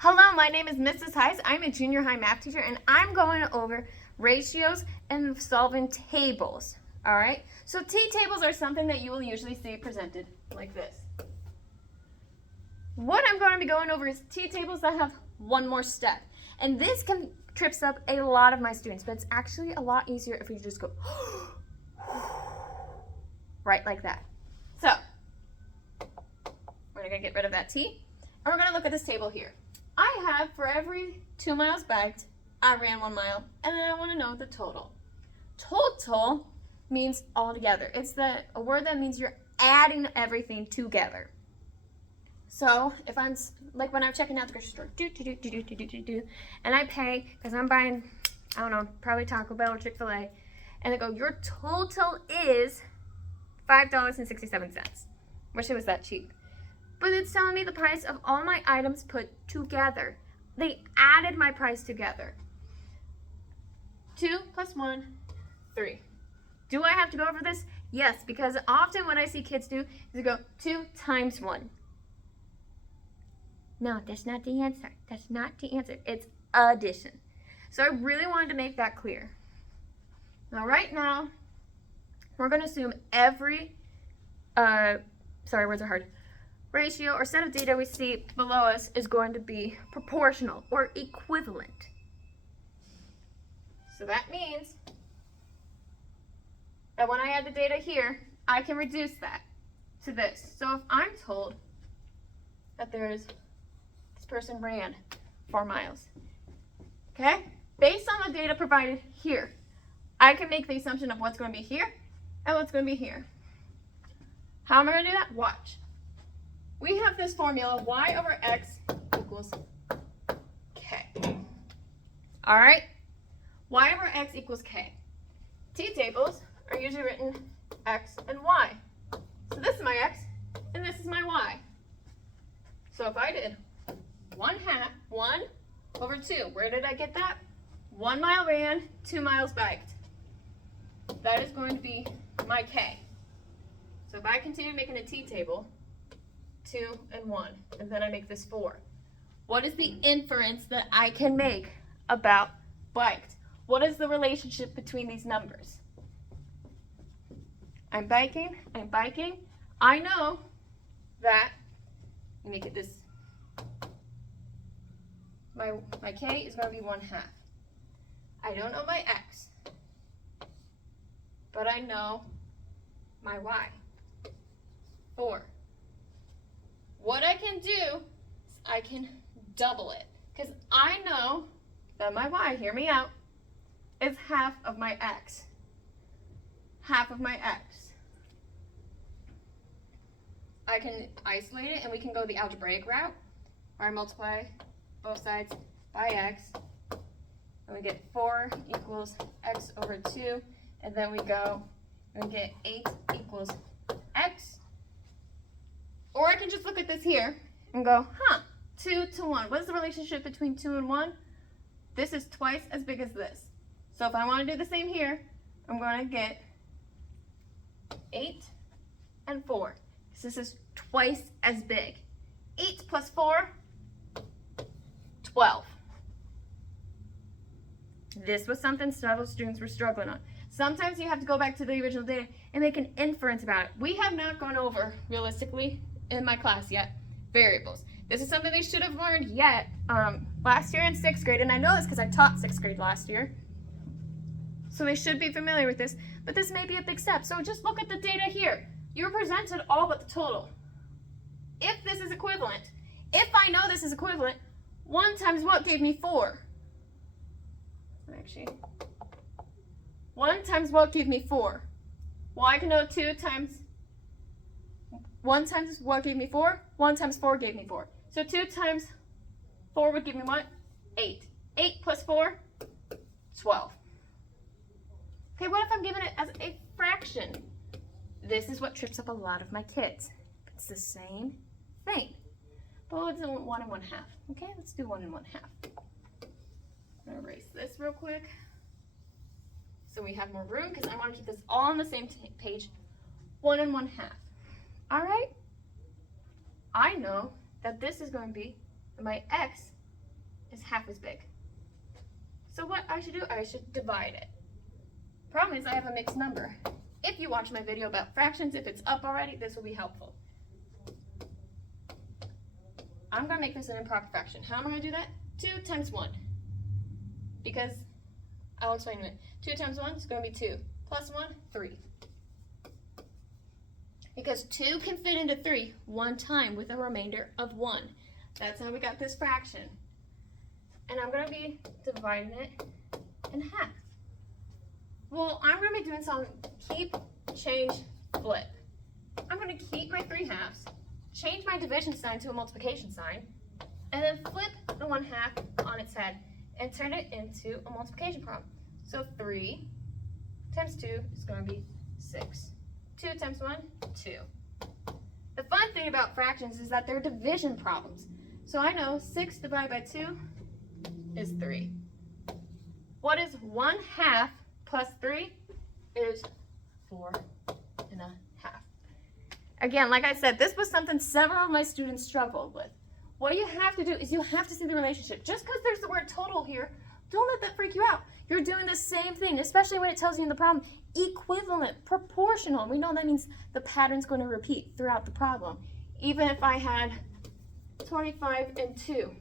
Hello, my name is Mrs. Heiss. I'm a junior high math teacher and I'm going over ratios and solving tables. Alright? So T-tables are something that you will usually see presented like this. What I'm going to be going over is T-tables that have one more step. And this trips up a lot of my students, but it's actually a lot easier if we just go right like that. So, we're going to get rid of that T, and we're going to look at this table here. I have, for every 2 miles biked, I ran 1 mile, and then I want to know the total. Total means all together. It's a word that means you're adding everything together. So if I'm, like when I'm checking out the grocery store, and I pay, because I'm buying, I don't know, probably Taco Bell or Chick-fil-A, and they go, your total is $5.67. Wish it was that cheap. But it's telling me the price of all my items put together. They added my price together. 2 plus 1, 3. Do I have to go over this? Yes, because often what I see kids do is they go 2 times 1. No, that's not the answer. That's not the answer. It's addition. So I really wanted to make that clear. Now right now, we're going to assume every, words are hard, ratio or set of data we see below us is going to be proportional or equivalent. So that means that when I add the data here, I can reduce that to this. So if I'm told that this person ran 4 miles, okay? Based on the data provided here, I can make the assumption of what's going to be here and what's going to be here. How am I going to do that? Watch. We have this formula, y over x equals k. All right? Y over x equals k. T-tables are usually written x and y. So this is my x, and this is my y. So if I did 1 over 2, where did I get that? 1 mile ran, 2 miles biked. That is going to be my k. So if I continue making a T-table, 2 and 1, and then I make this 4. What is the inference that I can make about biked? What is the relationship between these numbers? I'm biking. I know that, let me make it this, my k is going to be 1/2. I don't know my x, but I know my y, 4. What I can do is I can double it, because I know that my y, hear me out, is half of my x. Half of my x. I can isolate it and we can go the algebraic route, where I multiply both sides by x, and we get 4 equals x over 2, and then we go and we get 8 equals x. Or I can just look at this here and go, 2 to 1. What is the relationship between 2 and 1? This is twice as big as this. So if I want to do the same here, I'm going to get 8 and 4. So this is twice as big. 8 plus 4, 12. This was something several students were struggling on. Sometimes you have to go back to the original data and make an inference about it. We have not gone over, realistically, in my class yet, variables. This is something they should have learned last year in 6th grade, and I know this because I taught 6th grade last year. So they should be familiar with this, but this may be a big step. So just look at the data here. You're presented all but the total. If this is equivalent, if I know this is equivalent, 1 times what gave me 4? Actually, 1 times what gave me 4? Well, I can know 2 times 1 times what gave me 4? 1 times 4 gave me 4. So 2 times 4 would give me what? 8. 8 plus 4? 12. Okay, what if I'm giving it as a fraction? This is what trips up a lot of my kids. It's the same thing. But let's do 1 and 1/2. Okay, let's do 1 and 1/2. I'm going to erase this real quick so we have more room, because I want to keep this all on the same page. 1 and 1/2. All right? I know that this is going to be my x is half as big. So what I should do, I should divide it. Problem is I have a mixed number. If you watch my video about fractions, if it's up already, this will be helpful. I'm going to make this an improper fraction. How am I going to do that? 2 times 1. Because, I'll explain in a minute. 2 times 1 is going to be 2. Plus 1, 3. Because 2 can fit into 3 one time with a remainder of 1. That's how we got this fraction. And I'm going to be dividing it in half. Well, I'm going to be doing some keep, change, flip. I'm going to keep my 3 halves, change my division sign to a multiplication sign, and then flip the 1 half on its head and turn it into a multiplication problem. So 3 times 2 is going to be 6. 2 times 1, 2. The fun thing about fractions is that they're division problems. So I know 6 divided by 2 is 3. What is 1/2 plus 3 is 4 1/2. Again, like I said, this was something several of my students struggled with. What you have to do is you have to see the relationship. Just because there's the word total here, don't let that freak you out. You're doing the same thing, especially when it tells you in the problem, equivalent, proportional. We know that means the pattern's going to repeat throughout the problem. Even if I had 25 and 2.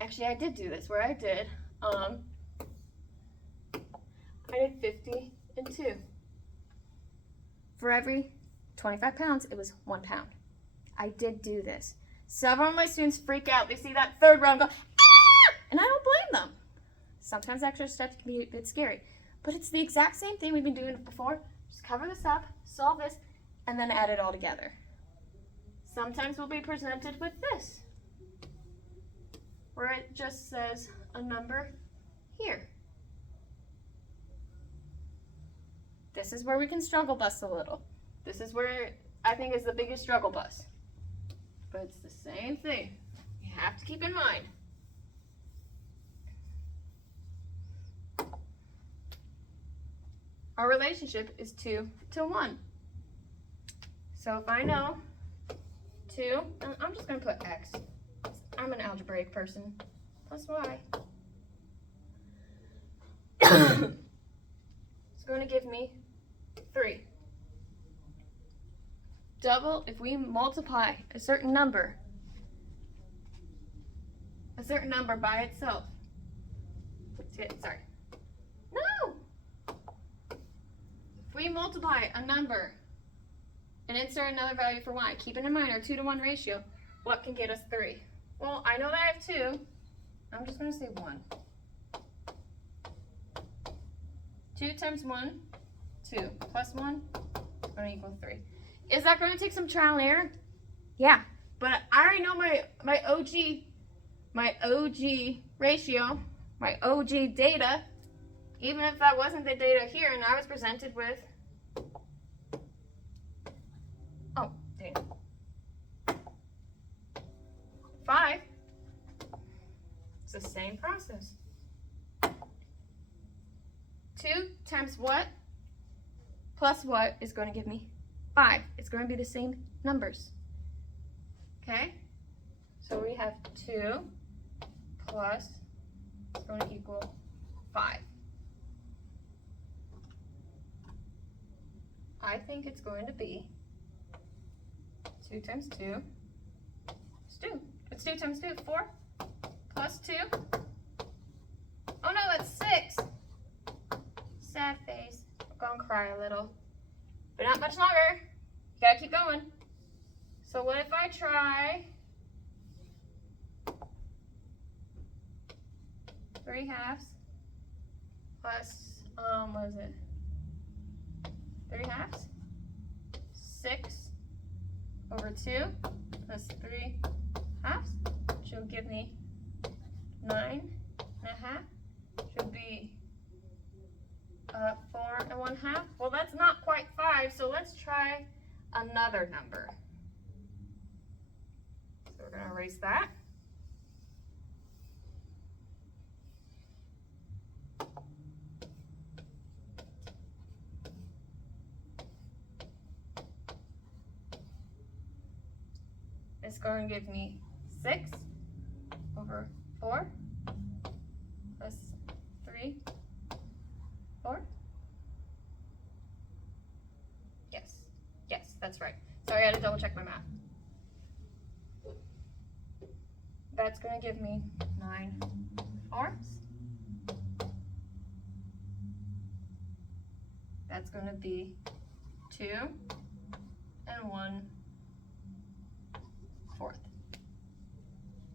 Actually, I did do this where I did 50 and 2. For every 25 pounds, it was 1 pound. I did do this. Several of my students freak out. They see that third row and go, ah! And I don't blame them. Sometimes extra steps can be a bit scary. But it's the exact same thing we've been doing before. Just cover this up, solve this, and then add it all together. Sometimes we'll be presented with this, where it just says a number here. This is where we can struggle bus a little. This is where I think is the biggest struggle bus. But it's the same thing. You have to keep in mind. Our relationship is 2 to 1. So if I know 2, and I'm just going to put x. I'm an algebraic person. Plus y. It's going to give me 3. Double, if we multiply a certain number by itself. Sorry. No! If we multiply a number and insert another value for y, keeping in mind our 2 to 1 ratio, what can get us 3? Well, I know that I have 2. I'm just going to say 1. 2 times 1, 2. Plus 1 is going to equal 3. Is that going to take some trial and error? Yeah, but I already know my OG ratio, my OG data, even if that wasn't the data here and I was presented with, oh, dang, 5, it's the same process. 2 times what plus what is going to give me 5. It's going to be the same numbers. Okay? So we have 2 plus is going to equal 5. I think it's going to be 2 times 2 is 2. What's 2 times 2? 4 plus 2. Oh no, that's 6. Sad face. I'm going to cry a little. But not much longer. You gotta keep going. So what if I try 3 halves plus, what is it? 3 halves? 6 over 2 plus 3 halves, which will give me 9 and a half. Should be 4 and 1/2. Well, that's not quite 5, so let's try another number. So we're going to erase that. It's going to give me 6 over 4 plus 3, 4. Yes, that's right. Sorry, I had to double check my math. That's going to give me 9 fourths. That's going to be 2 and 1 fourth.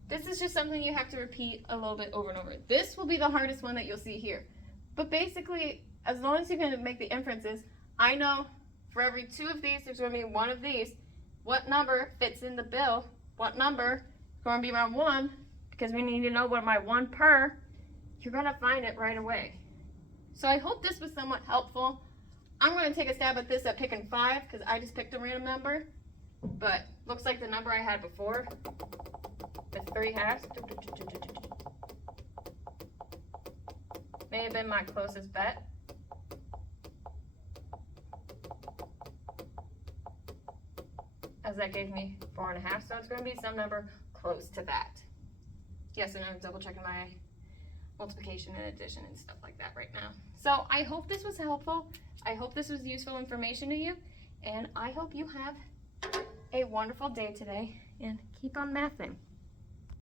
This is just something you have to repeat a little bit over and over. This will be the hardest one that you'll see here. But basically, as long as you can make the inferences, I know for every 2 of these, there's going to be 1 of these. What number fits in the bill? What number is going to be my 1? Because we need to know what my 1 per. You're going to find it right away. So I hope this was somewhat helpful. I'm going to take a stab at this at picking 5 because I just picked a random number. But looks like the number I had before with 3 halves may have been my closest bet. As that gave me 4.5, so it's going to be some number close to that. Yes, and I'm double checking my multiplication and addition and stuff like that right now. So I hope this was helpful. I hope this was useful information to you, and I hope you have a wonderful day today, and keep on mathing.